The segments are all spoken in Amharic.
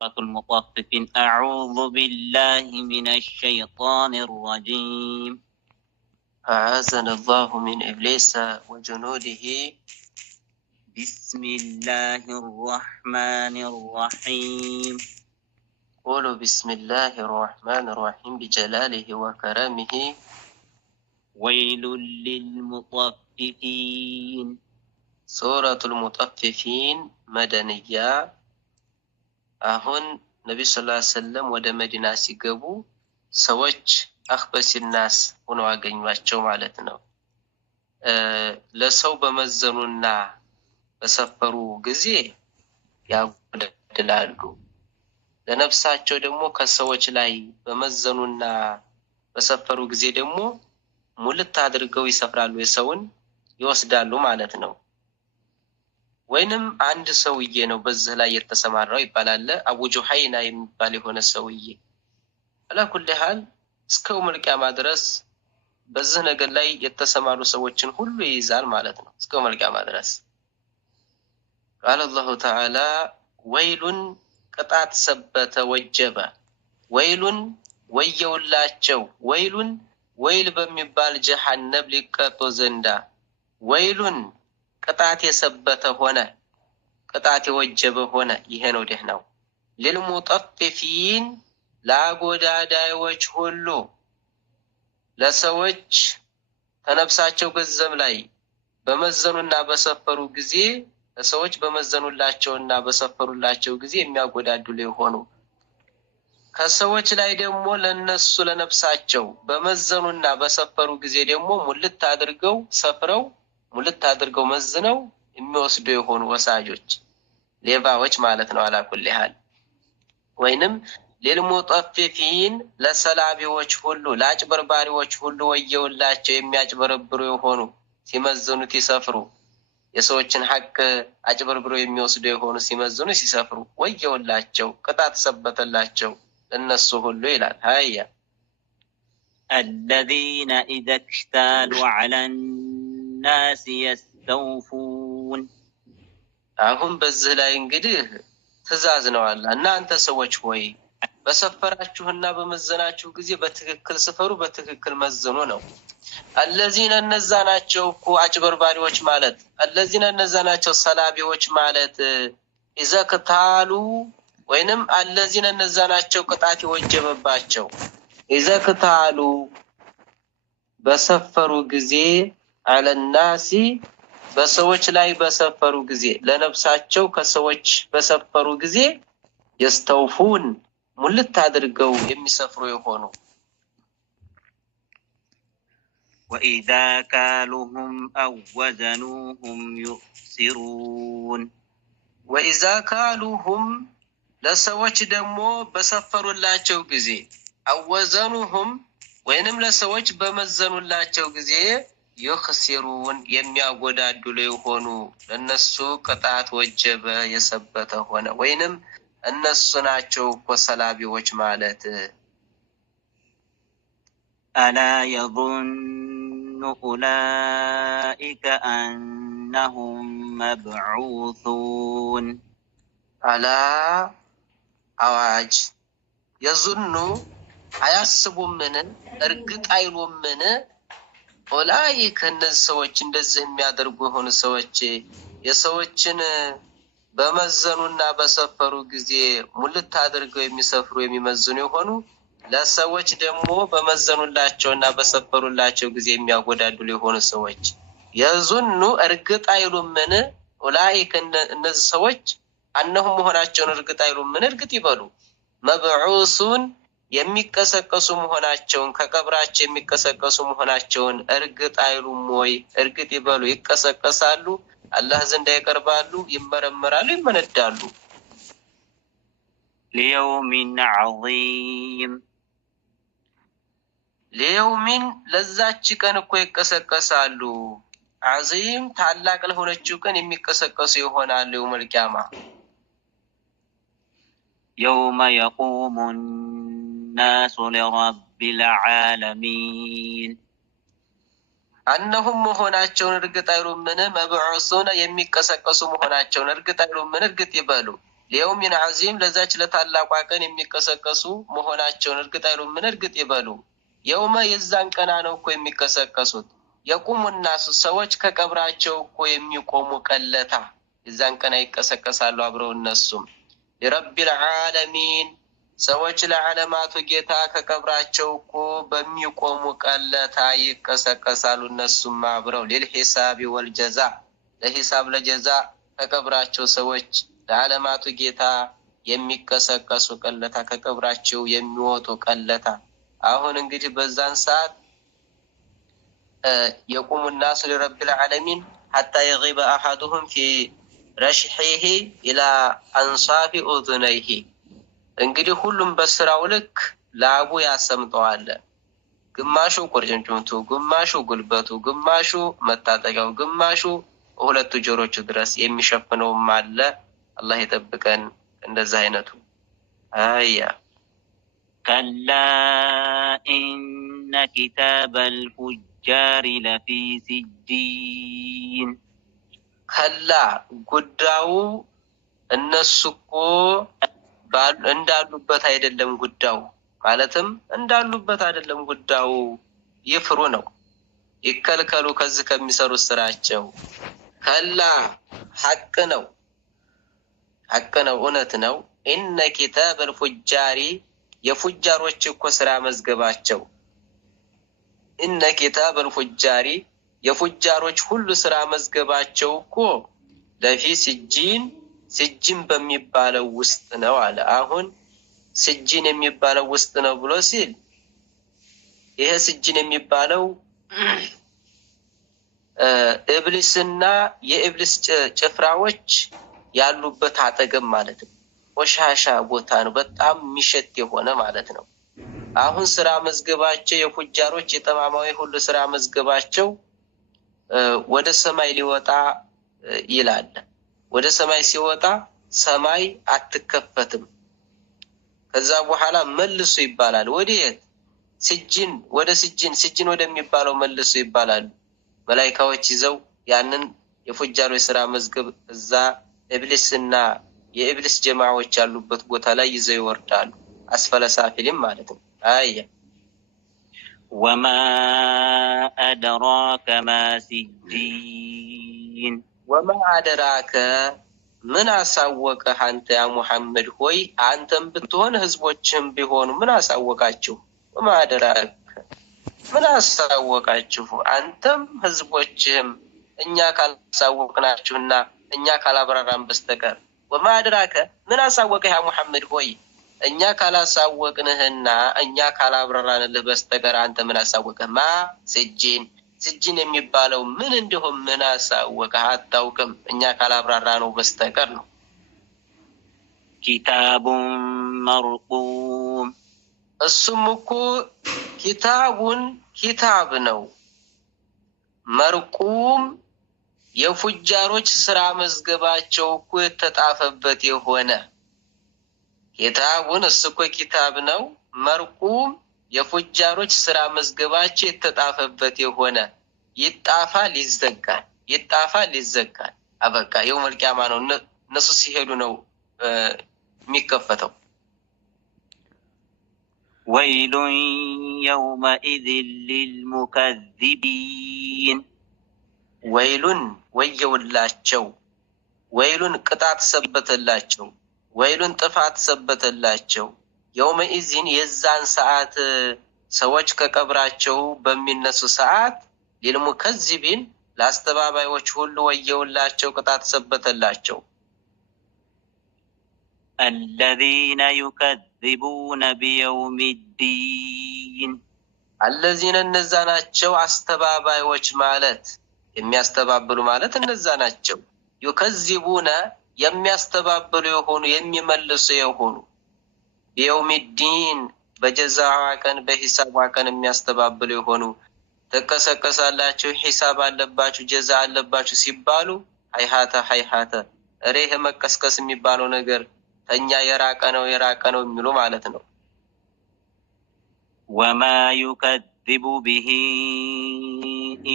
سورة المطففين. أعوذ بالله من الشيطان الرجيم. أعاذنا الله من إبليس وجنوده. بسم الله الرحمن الرحيم. قولوا بسم الله الرحمن الرحيم بجلاله وكرمه. ويل للمطففين. سورة المطففين مدنية. አሁን ነብዩ ሰለላሁ ዐለይሂ ወሰለም ወደ መዲና ሲገቡ ሰዎች አኽበሲናስ ሆነው አገኟቸው ማለት ነው። ለሰው በመዘኑና በሰፈሩ ጊዜ ያጎደላሉ፣ ለነፍሳቸው ደግሞ ከሰዎች ላይ በመዘኑና በሰፈሩ ጊዜ ደግሞ ሙልት አድርገው ይሰፍራሉ፣ የሰውን ይወስዳሉ ማለት ነው። ወይንም አንድ ሰውዬ ነው በዚህ ላይ የተሰማራው ይባላል። አቡ ጁሃይና የሚባል የሆነ ሰውዬ አላኩል ሐል እስከ ኡሙል ቂያማ ድረስ በዚህ ነገር ላይ የተሰማሩ ሰዎችን ሁሉ ይይዛል ማለት ነው። እስከ ኡሙል ቂያማ ድረስ قال الله تعالى ወይሉን ቅጣት ሰበተ ወጀበ። ወይሉን ወየውላቸው። ወይሉን ወይል በሚባል ጀሃነም ሊቀጡ ዘንዳ ወይሉን ቅጣት የሰበተ ሆነ፣ ቅጣት የወጀበ ሆነ። ይሄ ነው ደህናው። للمطففين ለአጎዳዳዮች ሁሉ፣ ለሰዎች ተነፍሳቸው ገንዘብ ላይ በመዘኑና በሰፈሩ ጊዜ፣ ለሰዎች በመዘኑላቸውና በሰፈሩላቸው ጊዜ የሚያጎዳድሉ የሆኑ፣ ከሰዎች ላይ ደግሞ ለነሱ ለነፍሳቸው በመዘኑና በሰፈሩ ጊዜ ደግሞ ሙልት አድርገው ሰፍረው ሙልት አድርገው መዝነው የሚወስዱ የሆኑ ወሳጆች፣ ሌባዎች ማለት ነው። አላኩል ሐል ወይንም للمطففين ለሰላቢዎች ሁሉ፣ ለአጭበርባሪዎች ሁሉ ወየውላቸው። የሚያጭበረብሩ የሆኑ ሲመዝኑት ይሰፍሩ፣ የሰዎችን ሐቅ አጭበርብረው የሚወስዱ የሆኑ ሲመዝኑ ሲሰፍሩ ወየውላቸው፣ ቅጣት ሰበተላቸው ለነሱ ሁሉ ይላል። ሃያ الذين إذا اكتالوا على الناس يستوفون። አሁን በዚህ ላይ እንግዲህ ትእዛዝ ነው አለ። እናንተ ሰዎች ሆይ በሰፈራችሁና በመዘናችሁ ጊዜ በትክክል ስፈሩ፣ በትክክል መዝኑ ነው። الذين እነዛ ናቸው እኮ አጭበርባሪዎች ማለት፣ الذين እነዛ ናቸው ሰላቢዎች ማለት። إذا اكتالوا ወይንም الذين እነዛ ናቸው ቅጣት የወጀበባቸው። إذا اكتالوا በሰፈሩ ጊዜ على الناس በሰዎች ላይ በሰፈሩ ጊዜ፣ ለነፍሳቸው ከሰዎች በሰፈሩ ጊዜ يستوفون ሙልት አድርገው የሚሰፍሩ የሆኑ። وإذا كالوهم أو وزنوهم يخسرون። وإذا كالوهم ለሰዎች ደግሞ በሰፈሩላቸው ጊዜ أو وزنوهم ወይንም ለሰዎች በመዘኑላቸው ጊዜ يخسرون የሚያጎዳድሉ የሆኑ፣ ለነሱ ቅጣት ወጀበ የሰበተ ሆነ። ወይንም እነሱ ናቸው እኮ ሰላቢዎች ማለት። ألا يظن أولئك أنهم مبعوثون። ألا አዋጅ የዙኑ አያስቡም ምን እርግጥ አይሉም ምን ኡላኢከ እነዚህ ሰዎች እንደዚህ የሚያደርጉ የሆኑ ሰዎች የሰዎችን በመዘኑና በሰፈሩ ጊዜ ሙልት አድርገው የሚሰፍሩ የሚመዝኑ የሆኑ፣ ለሰዎች ደግሞ በመዘኑላቸውና በሰፈሩላቸው ጊዜ የሚያጎዳድሉ የሆኑ ሰዎች የዙኑ እርግጥ አይሉም ምን ኡላኢከ እነዚህ ሰዎች አነሁም መሆናቸውን እርግጥ አይሉም ምን እርግጥ ይበሉ መብዑሱን የሚቀሰቀሱ መሆናቸውን፣ ከቀብራቸው የሚቀሰቀሱ መሆናቸውን እርግጥ አይሉም ወይ? እርግጥ ይበሉ ይቀሰቀሳሉ፣ አላህ ዘንድ ይቀርባሉ፣ ይመረመራሉ፣ ይመነዳሉ። ليوم عظيم ሊየውሚን ለዛች ቀን እኮ ይቀሰቀሳሉ። عظيم ታላቅ ለሆነችው ቀን የሚቀሰቀሱ ይሆናሉ። የውመል ቂያማ يوم يقوم الناس لرب العالمين። أنهم መሆናቸውን እርግጥ አይሉም ምን መብዑሱን የሚቀሰቀሱ መሆናቸውን እርግጥ አይሉም ምን እርግጥ ይበሉ ليوم عظيم لذاች ለታላቋ ቀን የሚቀሰቀሱ መሆናቸውን እርግጥ አይሉም ምን እርግጥ ይበሉ የውመ የዛን ቀና ነው እኮ የሚቀሰቀሱት የቁሙ الناس ሰዎች ከቀብራቸው እኮ የሚቆሙ ቀለታ የዛን ቀና ይቀሰቀሳሉ አብረው እነሱም لرب العالمين ሰዎች ለዓለማቱ ጌታ ከቀብራቸው እኮ በሚቆሙ ቀለታ ይቀሰቀሳሉ እነሱም አብረው للحساب والجزاء ለሂሳብ ለጀዛ ከቀብራቸው ሰዎች ለዓለማቱ ጌታ የሚቀሰቀሱ ቀለታ ከቀብራቸው የሚወጡ ቀለታ አሁን እንግዲህ በዛን ሰዓት يقوم الناس لرب العالمين حتى يغيب احدهم في رشحه الى انصاف اذنيه እንግዲህ ሁሉም በስራው ልክ ላቡ ያሰምጠዋል ግማሹ ቁርጭምጭሚቱ ግማሹ ጉልበቱ ግማሹ መታጠቂያው ግማሹ ሁለቱ ጆሮቹ ድረስ የሚሸፍነውም አለ الله يطبقن እንደዛ አይነቱ አያ كلا إن كتاب الفجار لفي سجين كلا ጉዳዩ እነሱ እኮ እንዳሉበት አይደለም ጉዳዩ ማለትም እንዳሉበት አይደለም ጉዳዩ ይፍሩ ነው ይከልከሉ ከዚህ ከሚሰሩ ስራቸው ከላ ሐቅ ነው እውነት ነው ኢነ ኪታብ الفجار የፉጃሮች እኮ ስራ መዝገባቸው ኢነ ኪታብ الفجار የፉጃሮች ሁሉ ስራ መዝገባቸው እኮ ለፊ ስጂን በሚባለው ውስጥ ነው አለ አሁን ስጂን የሚባለው ውስጥ ነው ብሎ ሲል ይሄ ስጂን የሚባለው ኢብሊስና የኢብሊስ ጭፍራዎች ያሉበት አጠገብ ማለት ነው ወሻሻ ቦታ ነው በጣም ሚሸት የሆነ ማለት ነው አሁን ስራ መዝገባቸው የፉጃሮች የጠማማዊ ሁሉ ስራ መዝገባቸው ወደ ሰማይ ሊወጣ ይላል ወደ ሰማይ ሲወጣ ሰማይ አትከፈትም ከዛ በኋላ መልሱ ይባላል ወዴት ስጂን ወደሚባለው መልሱ ይባላል መላእክቶች ይዘው ያንን የፉጃሮች ስራ መዝገብ እዛ ኢብሊስና የኢብሊስ ጀማዓዎች ያሉበት ቦታ ላይ ይዘው ይወርዳሉ አስፈለ ሳፊልም ማለት ነው አያ وما أدراك ما سجين وما أدراك من أسوقه أنت يا محمد ሆይ አንተም ብትሆን ህዝቦችም ቢሆኑ ምን አሳወቃችሁ وما أدراك ምን አሳወቃችሁ አንተም ህዝቦችም እኛ ካልሳወቅናችሁና እኛ ካላብራራን በስተቀር وما أدراك من أسوقه يا محمد ሆይ እኛ ካላሳወቅንህና እኛ ካላብራራንልህ በስተቀር አንተ ምን አሳወቀህ ማ ስጂን የሚባለው ምን እንደሆነ ምን አሳወቀህ አታውቅም እኛ ካላብራራነው በስተቀር ነው كتاب مرقوم እሱም እኮ ኪታብ ነው መርቁም የፉጃሮች ስራ መዝገባቸው እኮ የተጣፈበት የሆነ ኪታቡን እሱ እኮ ኪታብ ነው መርቁም የፉጃሮች ስራ መዝገባቸው የተጣፈበት የሆነ ይጣፋል ይዘጋል አበቃ የውመል ቂያማ ነው እነሱ ሲሄዱ ነው የሚከፈተው ويل يومئذ للمكذبين ወይሉን ቅጣት ሰበተላቸው ወይሉን ጥፋት ሰበተላቸው የውመኢዝን የዛን ሰዓት ሰዎች ከቀብራቸው በሚነሱ ሰዓት ለልሙከዚቢን ላስተባባዮች ሁሉ ወየውላቸው ቅጣት ሰበተላቸው الذين يكذبون بيوم الدين الذين እነዛናቸው አስተባባዮች ማለት የሚያስተባብሉ ማለት እነዛናቸው يكذبون የሚያስተባብሉ የሆኑ የሚመልሱ የሆኑ بيوم الدين በጀዛዋ ቀን በሂሳቧ ቀን የሚያስተባብሉ የሆኑ ተከሰከሳላችሁ ሂሳብ አለባችሁ ጀዛ አለባችሁ ሲባሉ ሃይሃተ እሬህ መከስከስ የሚባለው ነገር ተኛ የራቀ ነው የሚሉ ማለት ነው وما يكذب به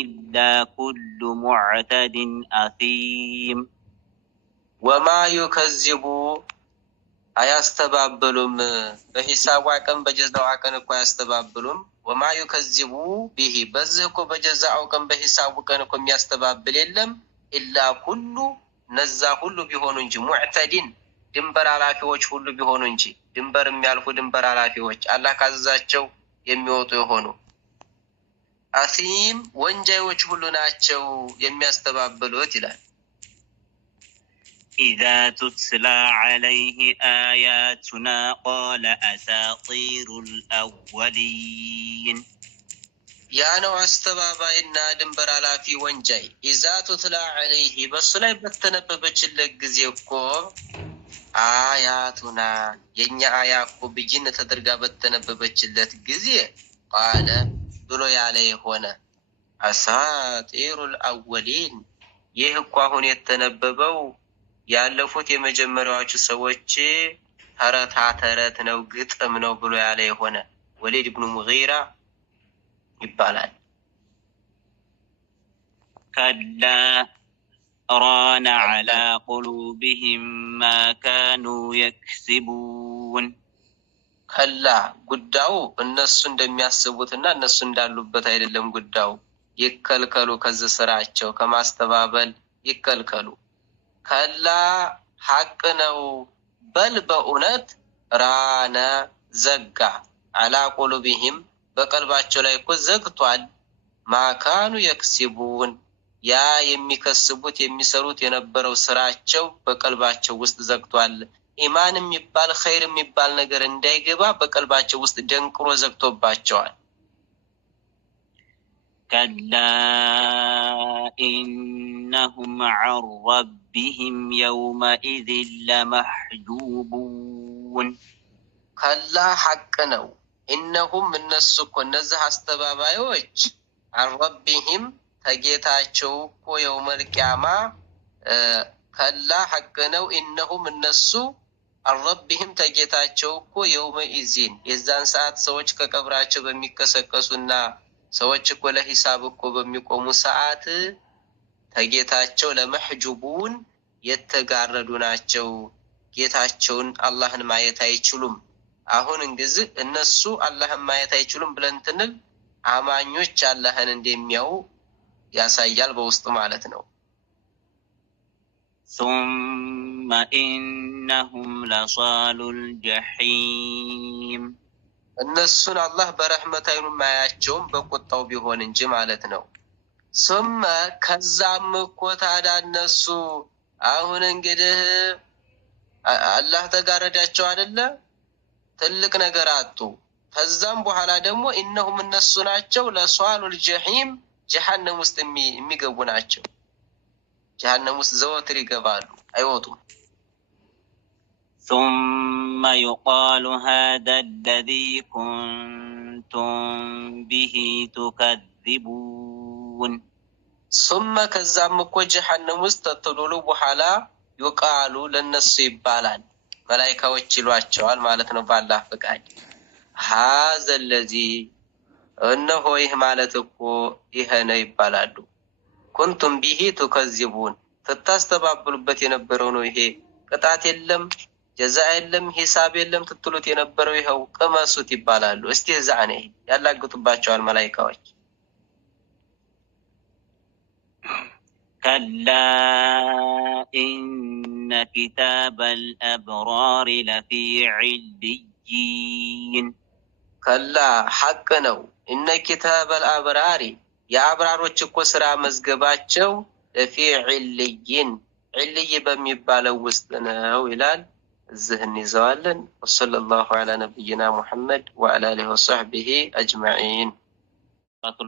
إلا كل معتد أثيم وما يكذب አያስተባብሉም። በሂሳቡ ቀን በጀዛው ቀን እኮ አያስተባብሉም። ወማ ዩከዚቡ ቢሂ በዚህ እኮ በጀዛው ቀን በሂሳቡ ቀን እኮ የሚያስተባብል የለም። ኢላ ኩሉ ነዛ ሁሉ ቢሆኑ እንጂ ሙዕተዲን ድንበር አላፊዎች ሁሉ ቢሆኑ እንጂ ድንበር የሚያልፉ ድንበር አላፊዎች አላህ ካዘዛቸው የሚወጡ የሆኑ አሲም ወንጃዮች ሁሉ ናቸው የሚያስተባብሉት ይላል። إذا تتلى عليه آياتنا قال أساطير الأولين ያ ነው አስተባባይና ድንበር አላፊ ወንጃይ። ኢዛ ቱትላ ዐለይሂ በሱ ላይ በተነበበችለት ጊዜ እኮ አያቱና የኛ አያ እኮ ብይን ተደርጋ በተነበበችለት ጊዜ ቃለ ብሎ ያለ የሆነ አሳጢሩል አወሊን ይህ እኮ አሁን የተነበበው ያለፉት የመጀመሪያዎቹ ሰዎች ተረታ ተረት ነው ግጥም ነው ብሎ ያለ የሆነ ወሊድ ኢብኑ ሙጊራ ይባላል። ከላ ራነ ዐላ ቁሉብህም ማ ካኑ የክስቡን ከላ ጉዳዩ እነሱ እንደሚያስቡትና እነሱ እንዳሉበት አይደለም። ጉዳዩ ይከልከሉ፣ ከዚህ ስራቸው ከማስተባበል ይከልከሉ። ከላ ሐቅ ነው። በል በእውነት ራነ ዘጋ ዐላ ቁሉብህም በቀልባቸው ላይ እኮ ዘግቷል። ማካኑ የክሲቡን ያ የሚከስቡት የሚሰሩት የነበረው ስራቸው በቀልባቸው ውስጥ ዘግቷል። ኢማን የሚባል ኸይር የሚባል ነገር እንዳይገባ በቀልባቸው ውስጥ ደንቅሮ ዘግቶባቸዋል። ከላ ኢነሁም ዐን ረቢሂም የውመኢዝን ለመሕጁቡን ከላ ሐቅ ነው። ኢነሁም እነሱ እኮ እነዚህ አስተባባዮች ዐን ረቢሂም ተጌታቸው እኮ የውመል ቂያማ ከላ ሐቅ ነው። ኢነሁም እነሱ ዐን ረቢሂም ተጌታቸው እኮ የውመኢዝን የዛን ሰዓት ሰዎች ከቀብራቸው በሚቀሰቀሱና ሰዎች እኮ ለሂሳብ እኮ በሚቆሙ ሰዓት ተጌታቸው ለመሕጁቡን የተጋረዱ ናቸው። ጌታቸውን አላህን ማየት አይችሉም። አሁን እንግዲህ እነሱ አላህን ማየት አይችሉም ብለን ትንል አማኞች አላህን እንደሚያዩ ያሳያል በውስጡ ማለት ነው። ثم إنهم لصالو الجحيم እነሱን አላህ በረህመት አይኑ ማያቸውም በቁጣው ቢሆን እንጂ ማለት ነው። ثم ከዛም እኮ ታዲያ እነሱ አሁን እንግዲህ አላህ ተጋረዳቸው አይደለ? ትልቅ ነገር አጡ። ከዛም በኋላ ደግሞ ኢነሁም እነሱ ናቸው ለሷሉል ጀሂም ጀሃነም ውስጥ የሚገቡ ናቸው። ጀሃነም ውስጥ ዘወትር ይገባሉ፣ አይወጡም። ثم يقال هذا الذي كنتم به تكذبون ثم ከዛም እኮ ጀሃነም ውስጥ ተጥሎሉ በኋላ ይቃሉ ለነሱ ይባላል። መላእክቶች ይሏቸዋል ማለት ነው በአላህ ፍቃድ። هذا الذي እነሆ ይህ ማለት እኮ ይሄ ነው ይባላሉ። ኩንቱም ቢሂ ቱከዚቡን ትታስተባብሉበት የነበረው ነው ይሄ። ቅጣት የለም፣ ጀዛ የለም፣ ሂሳብ የለም ትትሉት የነበረው ይኸው ቅመሱት ይባላሉ። እስቲህዛእ ነው ያላግጡባቸዋል መላእክቶች። ከላ ኢነ ኪታበል አብራሪ ለፊ ዒልይይን ከላ ሐቅ ነው። እነ ኪታበል አብራሪ የአብራሮች እኮ ስራ መዝገባቸው ለፊ ዒልይን ዒልይ በሚባለው ውስጥ ነው ይላል። እዚህ እንይዘዋለን። ወሰለላሁ ዐላ ነቢይና ሙሐመድ ወዐላ አሊሂ ወሰሕቢሂ አጅመዒን።